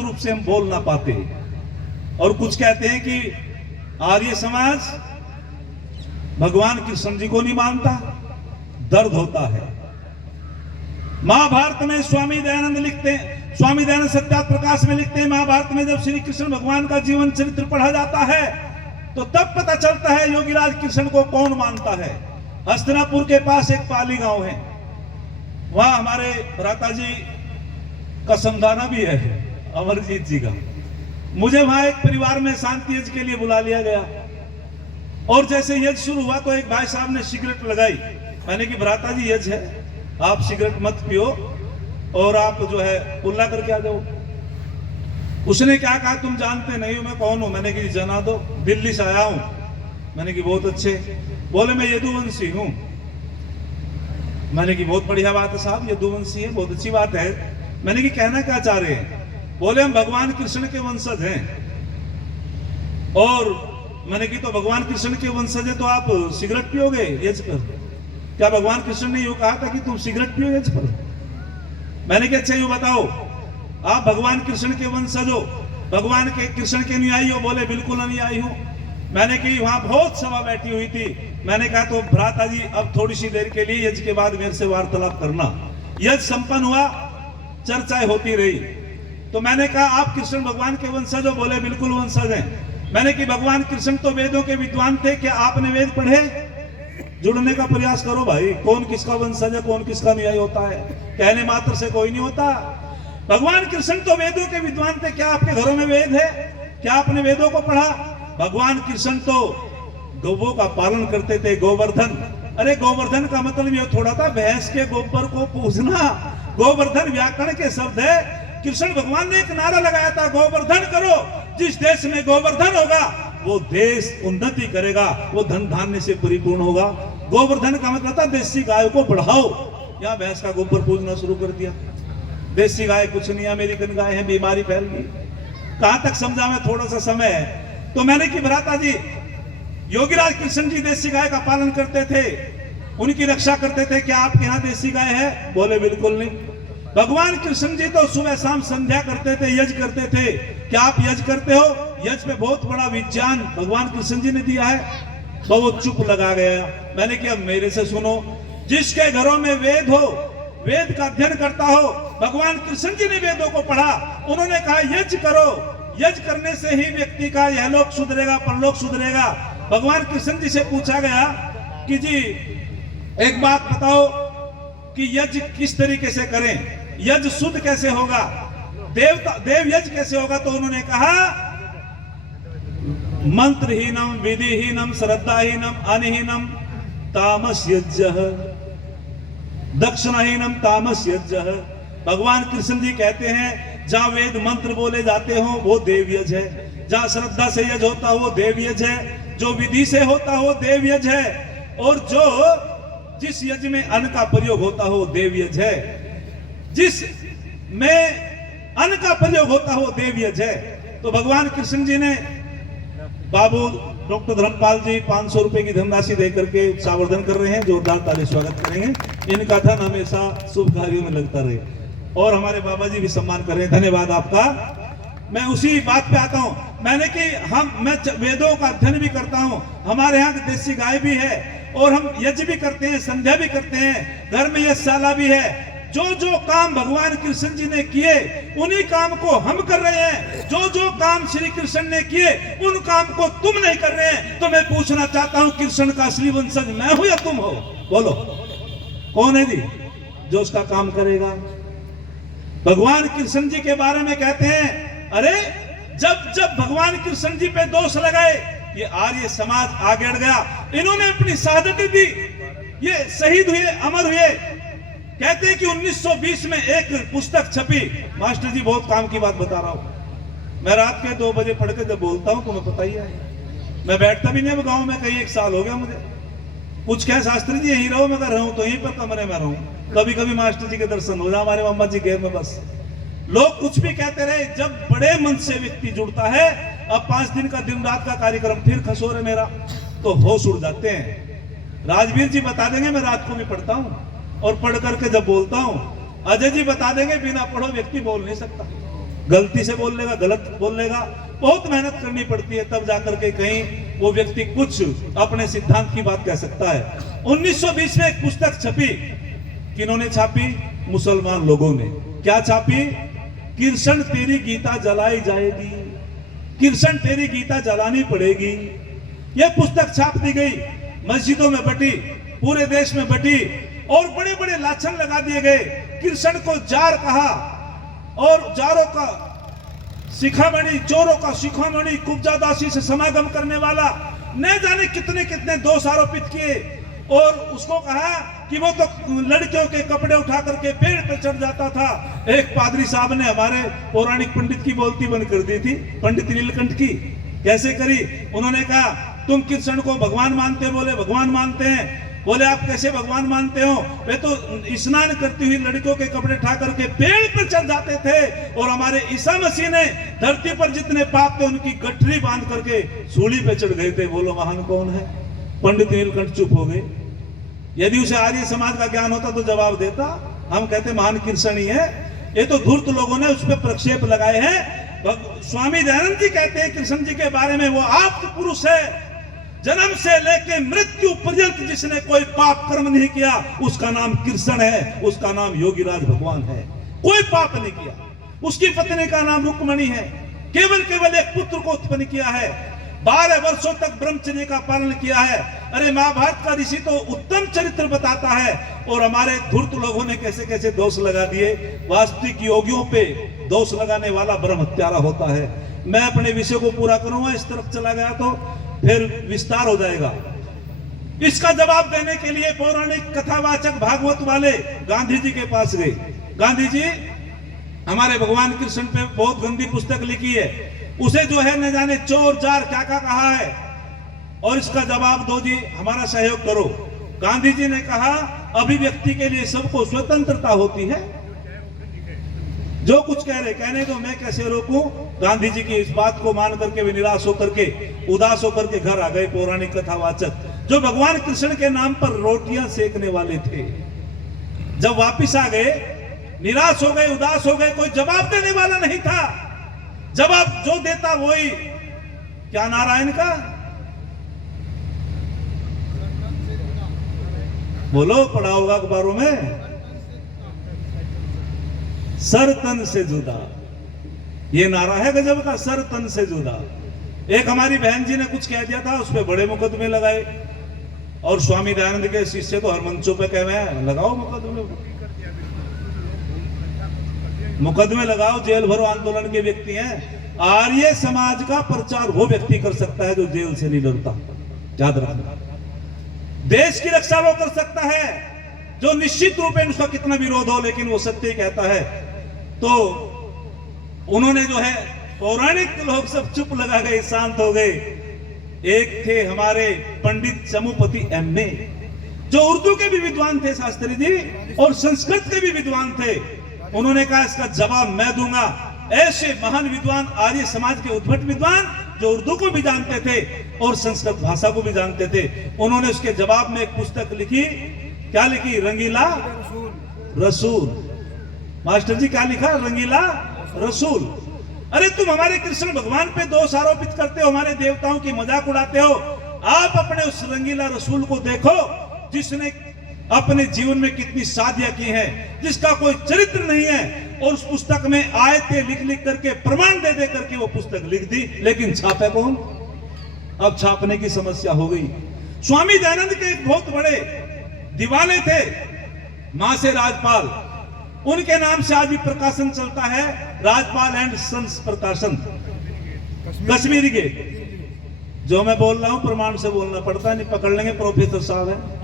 स्पष्ट रूप से हम बोल ना पाते। और कुछ कहते हैं कि आर्य समाज भगवान कृष्ण जी को नहीं मानता, दर्द होता है। महाभारत में स्वामी दयानंद लिखते हैं, स्वामी दयानंद सत्यार्थ प्रकाश में लिखते हैं, महाभारत में जब श्री कृष्ण भगवान का जीवन चरित्र पढ़ा जाता है तो तब पता चलता है योगीराज कृष्ण को कौन मानता है। हस्तिनापुर के पास एक पाली गांव है, वहां हमारे भ्राता जी का समझाना भी है, अमरजीत जी का। मुझे वहां एक परिवार में शांति यज्ञ के लिए बुला लिया गया और जैसे यज्ञ शुरू हुआ तो एक भाई साहब ने सिगरेट लगाई। मैंने कि भ्राता जी यज्ञ है, आप सिगरेट मत पियो और आप जो है पुल्ला करके आ जाओ। उसने क्या कहा, तुम जानते नहीं हो मैं कौन हूं? मैंने कि जना दो, दिल्ली से आया हूं। मैंने कि बहुत अच्छे। बोले मैं यदुवंशी हूं। मैंने कि बहुत बढ़िया बात है साहब, यदुवंशी है, बहुत अच्छी बात है। मैंने कि कहना क्या चाह रहे हैं? बोले हम भगवान कृष्ण के वंशज हैं। और मैंने कि तो भगवान कृष्ण के वंशज है तो आप सिगरेट पियोगे यज्ञ पर? क्या भगवान कृष्ण ने यूं कहा था कि तुम सिगरेट पियो यज्ञ पर? मैंने कि अच्छा यूं बताओ, आप भगवान कृष्ण के वंशज हो, भगवान के कृष्ण के अनुयायी हो? बोले बिल्कुल अनुयायी हूं। मैंने कि वहां बहुत सभा बैठी हुई थी। मैंने कहा तो भ्राता जी अब थोड़ी सी देर के लिए यज्ञ के बाद मेरे से वार्तालाप करना। यज्ञ संपन्न हुआ, चर्चाएं होती रही। तो मैंने कहा आप कृष्ण भगवान के वंशज हो? बोले बिल्कुल वंशज हैं। मैंने कि भगवान कृष्ण तो वेदों के विद्वान थे, क्या आपने वेद पढ़े? जुड़ने का प्रयास करो भाई, कौन किसका वंशज है, कौन किसका अनुयायी होता है, कहने मात्र से कोई नहीं होता। भगवान कृष्ण तो वेदों के विद्वान थे, क्या आपके घरों में वेद है? क्या आपने वेदों को पढ़ा? भगवान कृष्ण तो गौवों का पालन करते थे, गोवर्धन। अरे गोवर्धन का मतलब ये थोड़ा था भैंस के गोबर को पूजना। गोवर्धन व्याकरण के शब्द है। कृष्ण भगवान ने एक नारा लगाया था, गोवर्धन करो। जिस देश में गोवर्धन होगा वो देश उन्नति करेगा, वो धन धान्य से परिपूर्ण होगा। गोवर्धन का मतलब था देसी गाय को बढ़ाओ। यहाँ भैंस का गोबर पूजना शुरू कर दिया। देसी गाय कुछ नहीं, अमेरिकन गाय है, बीमारी फैल गई। कहां तक समझा मैं? थोड़ा सा समय है। तो मैंने कि भ्राता जी योगीराज कृष्ण जी देसी गाय का पालन करते थे, उनकी रक्षा करते थे, क्या आपके यहाँ देसी गाय है? बोले बिल्कुल नहीं। भगवान कृष्ण जी तो सुबह शाम संध्या करते थे, यज्ञ करते थे, क्या आप यज्ञ करते हो? यज्ञ में बहुत बड़ा विज्ञान भगवान कृष्ण जी ने दिया है। तो वो चुप लगा गया। मैंने कि अब मेरे से सुनो, जिसके घरों में वेद हो, वेद का अध्ययन करता हो, भगवान कृष्ण जी ने वेदों को पढ़ा, उन्होंने कहा यज्ञ करो, यज्ञ करने से ही व्यक्ति का यह लोक सुधरेगा, परलोक सुधरेगा। भगवान कृष्ण जी से पूछा गया कि जी एक बात बताओ कि यज्ञ किस तरीके से करें, यज्ञ शुद्ध कैसे होगा, देव यज्ञ कैसे होगा? तो उन्होंने कहा मंत्रहीनम विधिहीनम श्रद्धाहीनम अनहीनम तामस यज्ञ, दक्षिणाहीनम तामस यज्ञ। भगवान कृष्ण जी कहते हैं जहां वेद मंत्र बोले जाते हो वो देव यज्ञ है, जहां श्रद्धा से यज्ञ होता हो वो देव यज्ञ है, जो विधि से होता हो देव यज्ञ है, और जो जिस यज्ञ में अन्न का प्रयोग होता हो देव यज्ञ है, जिस में अन्न का प्रयोग होता हो देव यज्ञ है। तो भगवान कृष्ण जी ने बाबू डॉक्टर धर्मपाल जी 500 रुपए की धनराशि देकर के उत्साहवर्धन कर रहे हैं, जोरदार ताली स्वागत करेंगे। इनका धन हमेशा शुभ कार्यों में लगता रहे। और हमारे बाबा जी भी सम्मान कर रहे हैं, धन्यवाद आपका। मैं उसी बात पे आता हूं। मैंने कि मैं वेदों का अध्ययन भी करता हूं, हमारे यहाँ देसी गाय भी है और हम यज्ञ भी करते हैं, संध्या भी करते हैं, घर में यज्ञशाला भी है। जो जो काम भगवान कृष्ण जी ने किए उन्हीं काम को हम कर रहे हैं, जो जो काम श्री कृष्ण ने किए उन काम को तुम नहीं कर रहे हैं। तो मैं पूछना चाहता हूं, कृष्ण का असली वंशज मैं हूं या तुम हो? बोलो कौन है जी जो उसका काम करेगा? भगवान कृष्ण जी के बारे में कहते हैं, अरे जब जब भगवान कृष्ण जी पे दोष लगाए ये आर्य समाज आगे अड़ गया। इन्होंने अपनी शहादत दी, ये शहीद हुए, अमर हुए। कहते हैं कि 1920 में एक पुस्तक छपी। मास्टर जी बहुत काम की बात बता रहा हूं, मैं रात के 2 बजे पढ़ के जब बोलता हूं तुम्हें पता ही है, मैं बैठता भी नहीं गांव में, कहीं 1 साल हो गया मुझे। कुछ क्या शास्त्री जी यहीं रहो, मगर रहूं तो यहीं पर कमरे में रहूं, कभी कभी मास्टर जी के दर्शन हो जाए, हमारे मम्मा जी घेर में। बस लोग कुछ भी कहते रहे, जब बड़े मन से व्यक्ति जुड़ता है, अब 5 दिन का दिन रात का कार्यक्रम फिर खसोर है मेरा, तो होश उड़ जाते हैं। राजवीर जी बता देंगे, मैं रात को भी पढ़ता हूं और पढ़ करके जब बोलता हूं। अजय जी बता देंगे बिना पढ़ो व्यक्ति बोल नहीं सकता। गलती से बोल लेगा, गलत बोल लेगा, बहुत मेहनत करनी पड़ती है, तब जाकर के कहीं वो व्यक्ति कुछ अपने सिद्धांत की बात कह सकता है। 1920 में एक पुस्तक छपी, किन्होंने छापी? मुसलमान लोगों ने। क्या छापी? कृष्ण तेरी गीता जलाई जाएगी, कृष्ण तेरी गीता जलानी पड़ेगी। यह पुस्तक छाप दी गई, मस्जिदों में बटी, पूरे देश में बटी, और बड़े बड़े लाछन लगा दिए गए। कृष्ण को जार कहा, और जारों का शिखामणि, चोरों का शिखामणि, कुब्जादासी से समागम करने वाला, न जाने कितने कितने दोष आरोपित किए, और उसको कहा कि वो तो लड़कियों के कपड़े उठा करके पेड़ पर चढ़ जाता था। एक पादरी साहब ने हमारे पौराणिक पंडित की बोलती बंद कर दी थी, पंडित नीलकंठ की। कैसे करी? उन्होंने कहा तुम कृष्ण को भगवान मानते हो? बोले भगवान मानते हैं। बोले आप कैसे भगवान मानते हो? वे तो स्नान करती हुई लड़कियों के कपड़े उठा करके पेड़ पर चढ़ जाते थे, और हमारे ईसा मसीह ने धरती पर जितने पाप थे उनकी गठरी बांध करके सूली पे चढ़ गए थे। बोलो महान कौन है? पंडित नीलकंठ चुप हो गए। यदि उसे आर्य समाज का ज्ञान होता तो जवाब देता। हम कहते महान कृष्ण ही है। ये तो धूर्त लोगों ने उस पर प्रक्षेप लगाए हैं। स्वामी दयानंद जी कहते हैं कृष्ण जी के बारे में, वो आप पुरुष है, जन्म से लेके मृत्यु पर्यंत जिसने कोई पाप कर्म नहीं किया उसका नाम कृष्ण है, उसका नाम योगीराज भगवान है। कोई पाप नहीं किया। उसकी पत्नी का नाम रुक्मणी है, केवल एक पुत्र को उत्पन्न किया है, 12 वर्षों तक ब्रह्मचर्य का पालन किया है। अरे महाभारत का ऋषि तो उत्तम चरित्र बताता है, और हमारे धूर्त लोगों ने कैसे कैसे दोष लगा दिए। वास्तविक योगियों पे दोष लगाने वाला ब्रह्म हत्यारा होता है। मैं अपने विषय को पूरा करूंगा, इस तरफ चला गया तो फिर विस्तार हो जाएगा। इसका जवाब देने के लिए पौराणिक कथावाचक भागवत वाले गांधी जी के पास गए। गांधी जी हमारे भगवान कृष्ण पे बहुत गंदी पुस्तक लिखी है, उसे जो है न जाने चोर जार क्या क्या कहा है, और इसका जवाब दो जी, हमारा सहयोग करो। गांधी जी ने कहा अभिव्यक्ति के लिए सबको स्वतंत्रता होती है, जो कुछ कह रहे कहने दो, मैं कैसे रोकूं। गांधी जी की इस बात को मान करके वे निराश होकर के, उदास होकर के घर आ गए पौराणिक कथावाचक, जो भगवान कृष्ण के नाम पर रोटियां सेकने वाले थे। जब वापिस आ गए, निराश हो गए, उदास हो गए, कोई जवाब देने वाला नहीं था। जवाब जो देता वही, क्या नारायण का बोलो, पढ़ा होगा अखबारों में, सर तन से जुदा। ये नारा है गजब का, सर तन से जुदा। एक हमारी बहन जी ने कुछ कह दिया था, उस पर बड़े मुकदमे लगाए, और स्वामी दयानंद के शिष्य तो हर मंचों पे कह रहे हैं लगाओ मुकदमे लगाओ, जेल भरो। आंदोलन के व्यक्ति हैं। आर्य समाज का प्रचार वो व्यक्ति कर सकता है जो जेल से नहीं डरता, याद रखना। देश की रक्षा वो कर सकता है जो निश्चित रूप में उसका कितना विरोध हो लेकिन वो सत्य कहता है। तो उन्होंने जो है, पौराणिक लोग सब चुप लगा गए, शांत हो गए। एक थे हमारे पंडित चमुपति एमए, जो उर्दू के भी विद्वान थे शास्त्री जी, और संस्कृत के भी विद्वान थे। उन्होंने कहा इसका जवाब मैं दूंगा। ऐसे महान विद्वान, आर्य समाज के उद्भट विद्वान, जो उर्दू को भी जानते थे और संस्कृत भाषा को भी जानते थे, उन्होंने उसके जवाब में एक पुस्तक लिखी। क्या लिखी? रंगीला रसूल। मास्टर जी क्या लिखा? रंगीला रसूल। अरे तुम हमारे कृष्ण भगवान पे दोष आरोपित करते हो, हमारे देवताओं की मजाक उड़ाते हो। आप अपने उस रंगीला रसूल को देखो, जिसने अपने जीवन में कितनी शादियां की हैं, जिसका कोई चरित्र नहीं है, और उस पुस्तक में आयतें लिख लिख करके, प्रमाण दे दे करके वो पुस्तक लिख दी, लेकिन छापे कौन? अब छापने की समस्या हो गई। स्वामी दयानंद के एक बहुत बड़े दिवाले थे, मां से राजपाल, उनके नाम से आज भी प्रकाशन चलता है, राजपाल एंड सन्स प्रकाशन, कश्मीरी के। जो मैं बोल रहा हूं प्रमाण से बोलना पड़ता, नहीं पकड़ लेंगे, प्रोफेसर साहब है।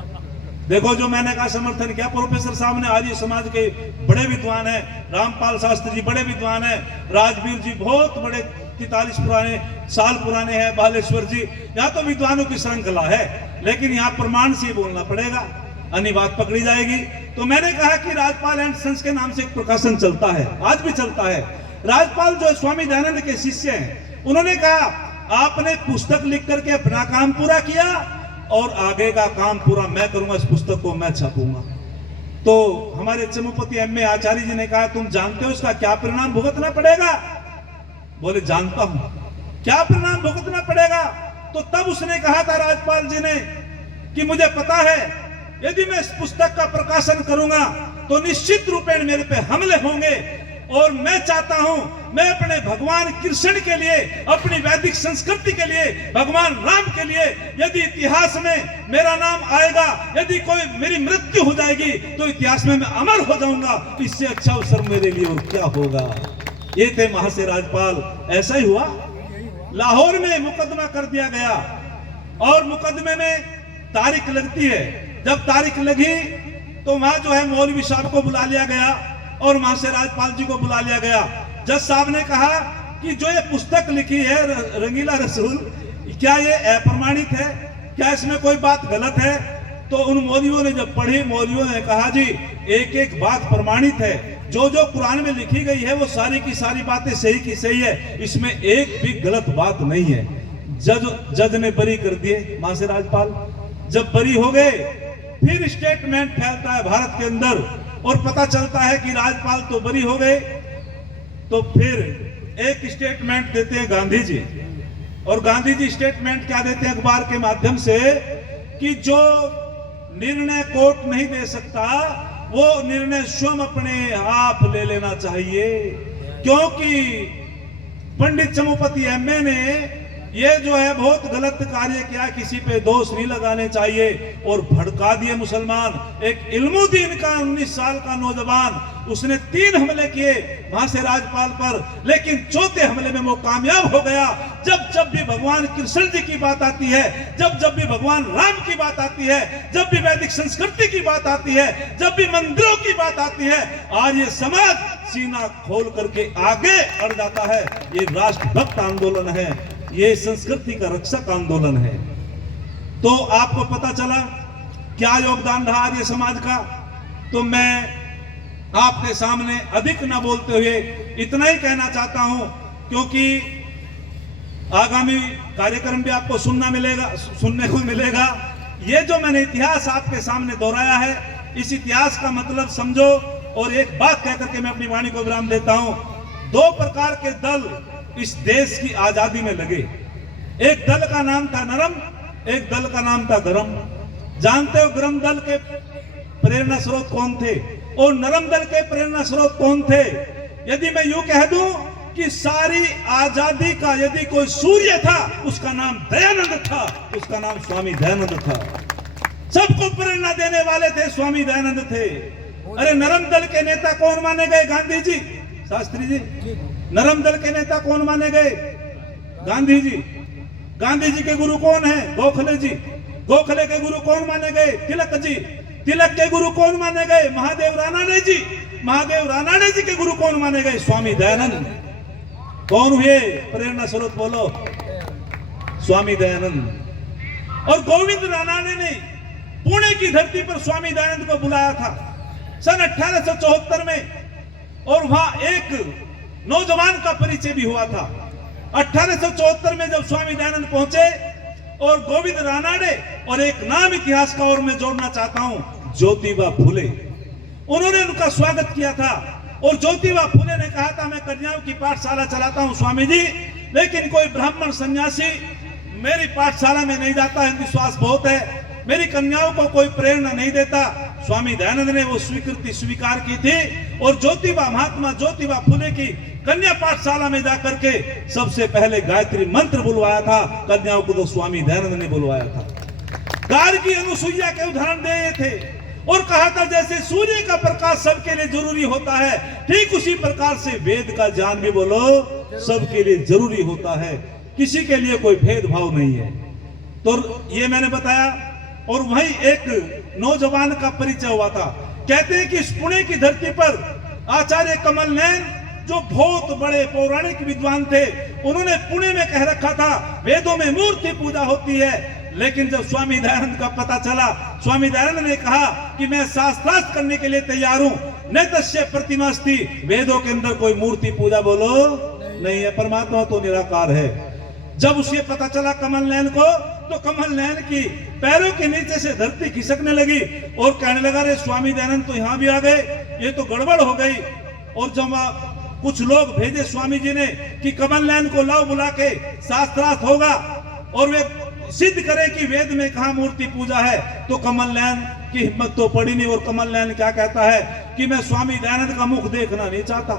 देखो जो मैंने कहा समर्थन किया, प्रोफेसर साहब ने, आर्य समाज के बड़े विद्वान हैं, रामपाल शास्त्री जी बड़े विद्वान हैं, राजवीर जी बहुत बड़े 43 साल पुराने हैं, बालेश्वर जी, यहाँ तो विद्वानों की श्रृंखला है, लेकिन यहाँ प्रमाण से बोलना पड़ेगा, अन्य बात पकड़ी जाएगी। तो मैंने कहा कि राजपाल एंड सन्स के नाम से एक प्रकाशन चलता है, आज भी चलता है। राजपाल जो स्वामी दयानंद के शिष्य हैं, उन्होंने कहा आपने पुस्तक लिख करके अपना काम पूरा किया, और आगे का काम पूरा मैं करूंगा, इस पुस्तक को मैं छापूंगा। तो हमारे चमुपति एमए आचार्य जी ने कहा तुम जानते हो इसका क्या परिणाम भुगतना पड़ेगा? बोले जानता हूं। क्या परिणाम भुगतना पड़ेगा? तो तब उसने कहा था राजपाल जी ने कि मुझे पता है यदि मैं इस पुस्तक का प्रकाशन करूंगा तो निश्चित रूपेण मेरे पे हमले होंगे, और मैं चाहता हूं मैं अपने भगवान कृष्ण के लिए, अपनी वैदिक संस्कृति के लिए, भगवान राम के लिए यदि इतिहास में मेरा नाम आएगा, यदि कोई मेरी मृत्यु हो जाएगी तो इतिहास में मैं अमर हो जाऊंगा, इससे अच्छा अवसर मेरे लिए और क्या होगा। ये थे महाशय राजपाल। ऐसा ही हुआ, लाहौर में मुकदमा कर दिया गया और मुकदमे में तारीख लगती है। जब तारीख लगी तो वहां जो है मौलवी साहब को बुला लिया गया और महाशय राजपाल जी को बुला लिया गया। जज साहब ने कहा कि जो ये पुस्तक लिखी है रंगीला रसूल, क्या ये अप्रमाणित है, क्या इसमें कोई बात गलत है? तो उन मौलवियों ने जब पढ़ी, मौलवियों ने कहा जी एक एक बात प्रमाणित है, जो जो कुरान में लिखी गई है वो सारी की सारी बातें सही की सही है, इसमें एक भी गलत बात नहीं है। जज ने बरी कर दिए महाशय राजपाल। जब बरी हो गए फिर स्टेटमेंट फैलता है भारत के अंदर और पता चलता है कि राजपाल तो बरी हो गए। तो फिर एक स्टेटमेंट देते हैं गांधी जी, और गांधी जी स्टेटमेंट क्या देते हैं अखबार के माध्यम से कि जो निर्णय कोर्ट नहीं दे सकता वो निर्णय स्वयं अपने आप ले लेना चाहिए, क्योंकि पंडित चमुपति एमए ने ये जो है बहुत गलत कार्य किया, किसी पे दोष नहीं लगाने चाहिए और भड़का दिए मुसलमान। एक इल्मुद्दीन का 19 साल का नौजवान, उसने 3 हमले किए वहां से राजपाल पर, लेकिन चौथे हमले में वो कामयाब हो गया। जब जब भी भगवान कृष्ण जी की बात आती है, जब जब भी भगवान राम की बात आती है, जब भी वैदिक संस्कृति की बात आती है, जब भी मंदिरों की बात आती है, आज ये समाज सीना खोल करके आगे बढ़ जाता है। ये राष्ट्रभक्त आंदोलन है, ये संस्कृति का रक्षक आंदोलन है। तो आपको पता चला क्या योगदान रहा आर्य समाज का। तो मैं आपके सामने अधिक न बोलते हुए इतना ही कहना चाहता हूं, क्योंकि आगामी कार्यक्रम भी आपको सुनने को मिलेगा। ये जो मैंने इतिहास आपके सामने दोहराया है, इस इतिहास का मतलब समझो। और एक बात कहकर के मैं अपनी वाणी को विराम देता हूं। 2 प्रकार के दल इस देश की आजादी में लगे। एक दल का नाम था नरम, एक दल का नाम था गरम। जानते हो गरम दल के प्रेरणा स्रोत कौन थे और नरम दल के प्रेरणा स्रोत कौन थे? यदि मैं यूं कह दूं कि सारी आजादी का यदि कोई सूर्य था, उसका नाम दयानंद था, उसका नाम स्वामी दयानंद था। सबको प्रेरणा देने वाले थे, स्वामी दयानंद थे। अरे नरम दल के नेता कौन माने गए? गांधी जी, शास्त्री जी। नरम दल के नेता कौन माने गए? गांधी जी। गांधी जी के गुरु कौन है? गोखले जी। गोखले के गुरु कौन माने गए? तिलक जी। तिलक के गुरु कौन माने गए? महादेव रानाडे जी। महादेव रानाडे जी के गुरु कौन माने गए? स्वामी दयानंद। कौन हुए प्रेरणा स्रोत? बोलो, स्वामी दयानंद। और गोविंद रानाडे ने पुणे की धरती पर स्वामी दयानंद को बुलाया था सन 1874 में, और वहां एक नौजवान का परिचय भी हुआ था। 1874 में जब स्वामी दयानंद पहुंचे और गोविंद रानाडे, और एक नाम इतिहास का और मैं जोड़ना चाहता हूं, ज्योतिबा फुले, उन्होंने उनका स्वागत किया था। और ज्योतिबा फुले ने कहा था मैं कन्याओं की पाठशाला चलाता हूं स्वामी जी, लेकिन कोई ब्राह्मण सन्यासी मेरी पाठशाला में नहीं जाता, अंधविश्वास बहुत है, मेरी कन्याओं को कोई प्रेरणा नहीं देता। स्वामी दयानंद ने वो स्वीकृति स्वीकार की थी और ज्योतिबा, महात्मा ज्योतिबा फुले की कन्या पाठशाला में जाकर के सबसे पहले गायत्री मंत्र बुलवाया था। कन्याओं को तो स्वामी दयानंद ने बुलवाया था। गार्गी अनुसुईया के उदाहरण दिए थे और कहा था जैसे सूर्य का प्रकाश सबके लिए जरूरी होता है, ठीक उसी प्रकार से वेद का ज्ञान भी बोलो सबके लिए जरूरी होता है, किसी के लिए कोई भेदभाव नहीं है। तो ये मैंने बताया। और वहीं एक नौजवान का परिचय हुआ था। कहते हैं कि इस पुणे की धरती पर आचार्य कमल नयन, जो बहुत बड़े पौराणिक विद्वान थे, उन्होंने पुणे में कह रखा था वेदों में मूर्ति पूजा होती है। लेकिन जब स्वामी दयानंद का पता चला, स्वामी दयानंद ने कहा कि मैं शास्त्रार्थ करने के लिए तैयार हूं, न तस्य प्रतिमास्ति, वेदों के अंदर कोई मूर्ति पूजा बोलो नहीं है, परमात्मा तो निराकार है। जब उसे पता चला कमल नयन को, तो कमल नयन की पैरों के नीचे से धरती खिसकने लगी और कहने लगा रे स्वामी दयानंद तो यहां भी आ गए, ये तो गड़बड़ हो गई। और जब कुछ लोग भेजे स्वामी जी ने कि कमल नयन को लाओ बुला के, शास्त्रार्थ होगा और वे सिद्ध करें कि वेद में कहा मूर्ति पूजा है। तो कमल नयन की हिम्मत तो पड़ी नहीं, और कमल नयन क्या कहता है कि मैं स्वामी दयानंद का मुख देखना नहीं चाहता।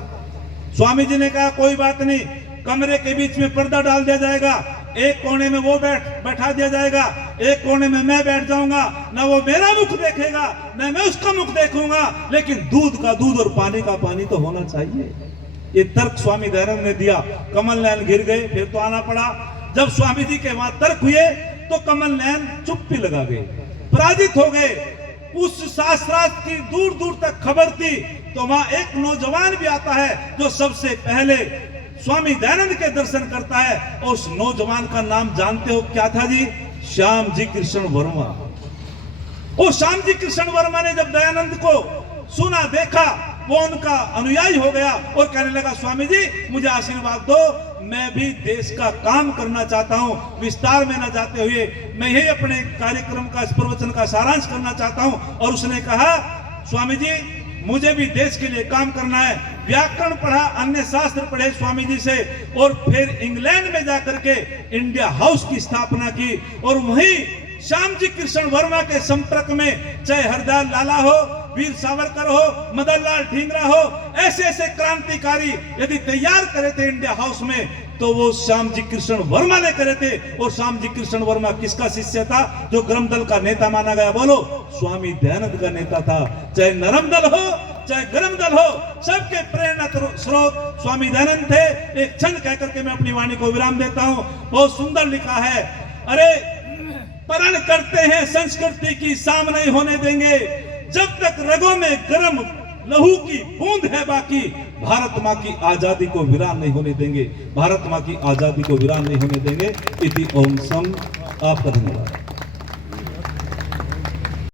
स्वामी जी ने कहा कोई बात नहीं, कमरे के बीच में पर्दा डाल दिया जाएगा, एक कोने में वो बैठा दिया जाएगा, एक कोने में मैं बैठ जाऊंगा, ना वो मेरा मुख देखेगा ना मैं उसका मुख देखूंगा, लेकिन दूध का दूध और पानी का पानी तो होना चाहिए। ये तर्क स्वामी दयानंद ने दिया। कमल नयन गिर गए, फिर तो आना पड़ा। जब स्वामी जी के वहां तर्क हुए तो कमल नयन चुप्पी लगा गए, पराजित हो गए। उस शास्त्रार्थ की दूर दूर तक खबर थी। तो वहां एक नौजवान भी आता है जो सबसे पहले स्वामी दयानंद के दर्शन करता है, और उस नौजवान का नाम जानते हो क्या था जी? श्याम जी कृष्ण वर्मा। और श्याम जी कृष्ण वर्मा ने जब दयानंद को सुना, देखा, वो उनका अनुयायी हो गया और कहने लगा स्वामी जी मुझे आशीर्वाद दो, मैं भी देश का काम करना चाहता हूं। विस्तार में न जाते हुए मैं यही अपने कार्यक्रम का, इस प्रवचन का सारांश करना चाहता हूं। और उसने कहा स्वामी जी मुझे भी देश के लिए काम करना है। व्याकरण पढ़ा, अन्य शास्त्र पढ़े स्वामी जी से, और फिर इंग्लैंड में जाकर के इंडिया हाउस की स्थापना की। और वहीं श्याम जी कृष्ण वर्मा के संपर्क में चाहे हरदयाल लाला हो, वीर सावरकर हो, मदन लाल ढींगरा हो, ऐसे ऐसे क्रांतिकारी यदि तैयार करे थे इंडिया हाउस में, तो वो श्याम जी कृष्ण वर्मा ने करे थे। और श्याम जी कृष्ण वर्मा किसका शिष्य था? जो ग्रम दल का नेता माना गया, बोलो, स्वामी दयानंद का नेता था। चाहे नरम दल हो चाहे गरम दल हो, सबके प्रेरणा स्रोत स्वामी दयानंद थे। एक क्षण कहकर के मैं अपनी वाणी को विराम देता हूं। बहुत सुंदर लिखा है, अरे परण करते हैं संस्कृति की, साम नहीं होने देंगे जब तक रगों में गर्म लहू की बूंद है बाकी, भारत माँ की आजादी को वीरान नहीं होने देंगे, भारत माँ की आजादी को वीरान नहीं होने देंगे। इति ओम सम। आपका धन्यवाद।